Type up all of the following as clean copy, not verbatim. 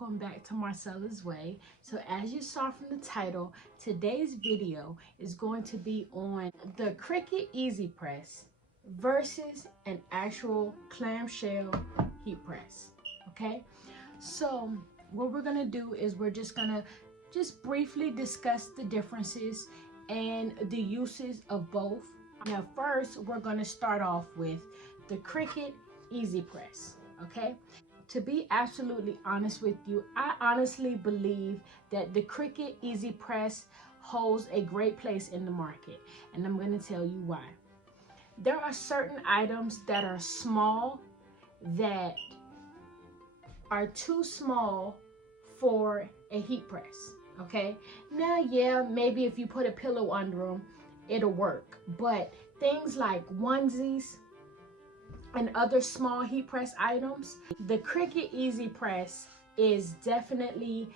welcome back to Marcella's Way. So as you saw from the title, today's video is going to be on the Cricut Easy Press versus an actual clamshell heat press. Okay, so what we're gonna do is we're just gonna briefly discuss the differences and the uses of both. Now first, we're gonna start off with the Cricut Easy Press. Okay, to be absolutely honest with you, I honestly believe that the Cricut Easy Press holds a great place in the market, and I'm going to tell you why. There are certain items that are small that are too small for a heat press. Okay, now yeah, maybe if you put a pillow under them, it'll work, but things like onesies and other small heat press items, the Cricut Easy Press is definitely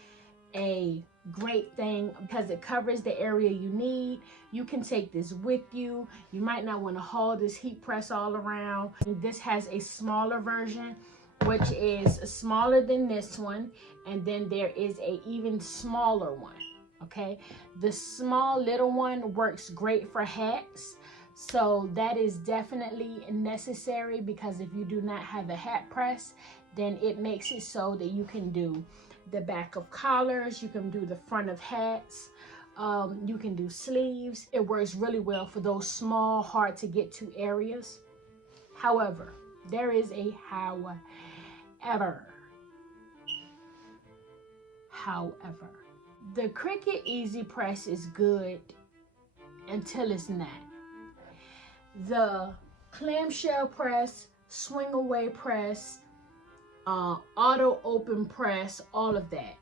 a great thing because it covers the area you need. You can take this with you. You might not want to haul this heat press all around. This has a smaller version, which is smaller than this one, and then there is a even smaller one. Okay, the small little one works great for hats. So that is definitely necessary, because if you do not have a hat press, then it makes it so that you can do the back of collars, you can do the front of hats, you can do sleeves. It works really well for those small, hard to get to areas. However, there is a however. The Cricut Easy Press is good until it's not. The clamshell press, swing away press, auto open press, all of that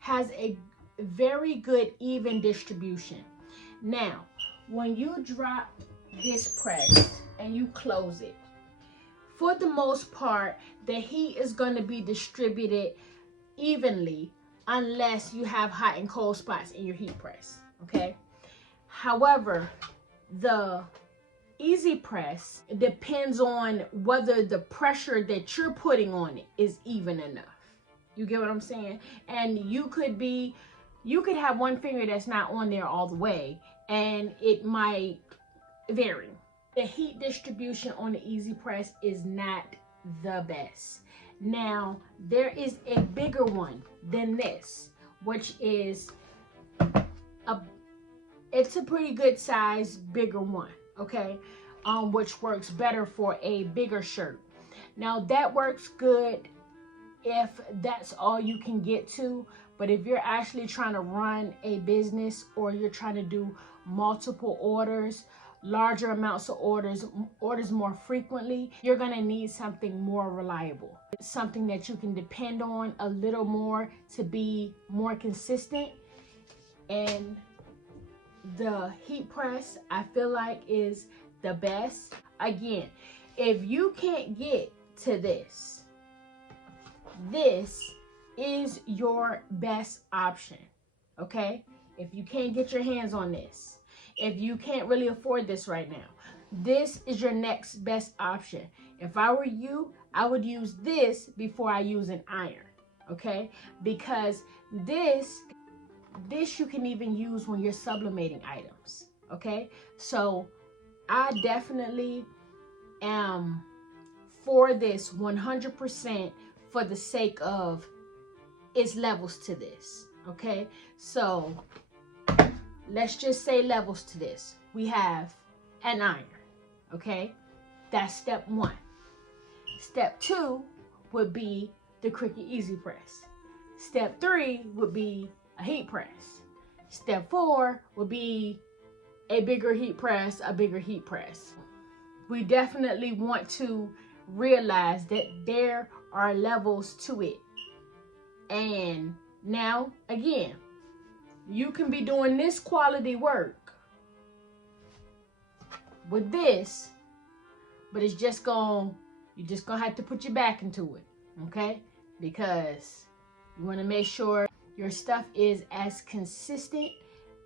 has a very good even distribution. Now, when you drop this press and you close it, for the most part, the heat is going to be distributed evenly unless you have hot and cold spots in your heat press. Okay. However, the Easy Press depends on whether the pressure that you're putting on it is even enough. You get what I'm saying? And you could have one finger that's not on there all the way, and it might vary. The heat distribution on the Easy Press is not the best. Now, there is a bigger one than this, which is it's a pretty good size, bigger one, okay, which works better for a bigger shirt. Now that works good if that's all you can get to, but if you're actually trying to run a business, or you're trying to do multiple orders, larger amounts of orders more frequently, you're gonna need something more reliable, something that you can depend on a little more to be more consistent. And the heat press, I feel like, is the best. Again, if you can't get to this is your best option. Okay, if you can't get your hands on this, if you can't really afford this right now, this is your next best option. If I were you, I would use this before I use an iron. Okay, because this you can even use when you're sublimating items. Okay, so I definitely am for this 100% for the sake of its levels to this. Okay, so let's just say levels to this. We have an iron. Okay, that's step one. Step two would be the Cricut Easy Press. Step three would be a heat press. Step four would be a bigger heat press, We definitely want to realize that there are levels to it. And now, again, you can be doing this quality work with this, but you're just gonna have to put your back into it, okay? Because you want to make sure your stuff is as consistent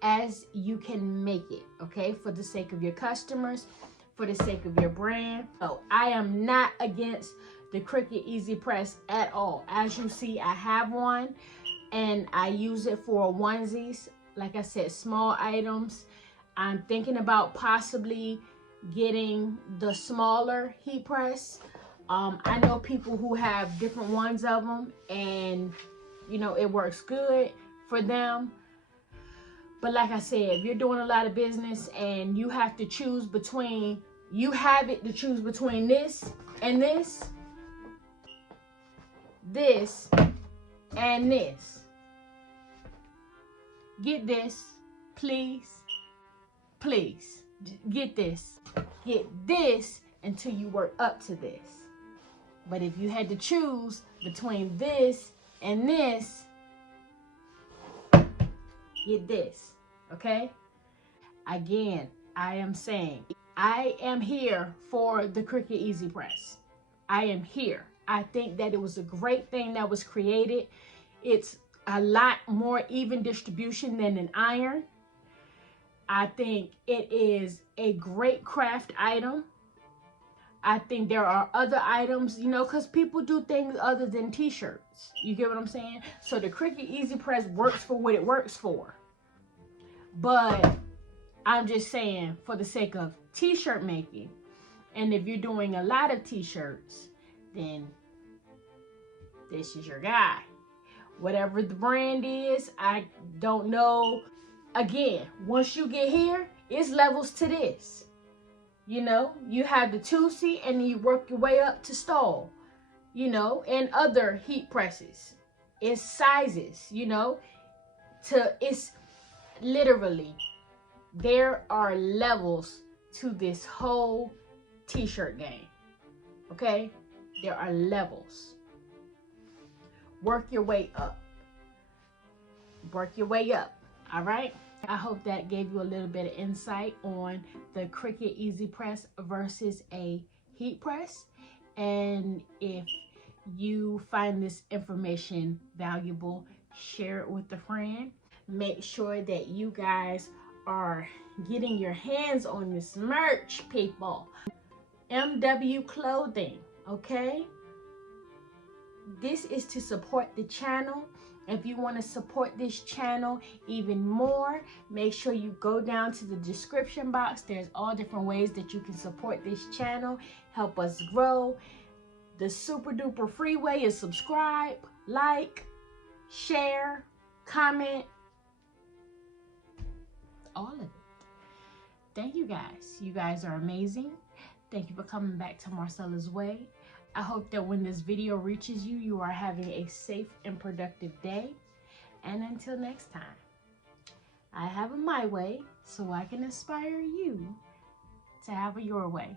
as you can make it, okay? For the sake of your customers, for the sake of your brand. So I am not against the the Cricut Easy Press at all. As you see, I have one and I use it for onesies. Like I said, small items. I'm thinking about possibly getting the smaller heat press. I know people who have different ones of them, and you know, it works good for them. But like I said, if you're doing a lot of business and you have to choose between, you have it to choose between this and this, this and this, get this, please. Please get this. Get this until you work up to this. But if you had to choose between this and this, get this, okay? Again, I am saying, I am here for the Cricut Easy Press. I am here. I think that it was a great thing that was created. It's a lot more even distribution than an iron. I think it is a great craft item. I think there are other items, you know, because people do things other than t-shirts. You get what I'm saying? So the Cricut Easy Press works for what it works for. But I'm just saying, for the sake of t-shirt making, and if you're doing a lot of t-shirts, then this is your guy. Whatever the brand is, I don't know. Again, once you get here, it's levels to this. You know, you have the 2C and then you work your way up to stall, you know, and other heat presses. It's sizes, you know, it's literally, there are levels to this whole t-shirt game, okay? There are levels. Work your way up. Work your way up, all right? I hope that gave you a little bit of insight on the Cricut Easy Press versus a heat press. And if you find this information valuable, share it with a friend. Make sure that you guys are getting your hands on this merch, people. MW Clothing, okay? This is to support the channel. If you want to support this channel even more, make sure you go down to the description box. There's all different ways that you can support this channel, help us grow. The super duper free way is subscribe, like, share, comment, all of it. Thank you guys. You guys are amazing. Thank you for coming back to Marcella's Way. I hope that when this video reaches you, you are having a safe and productive day. And until next time, I have a my way so I can inspire you to have a your way.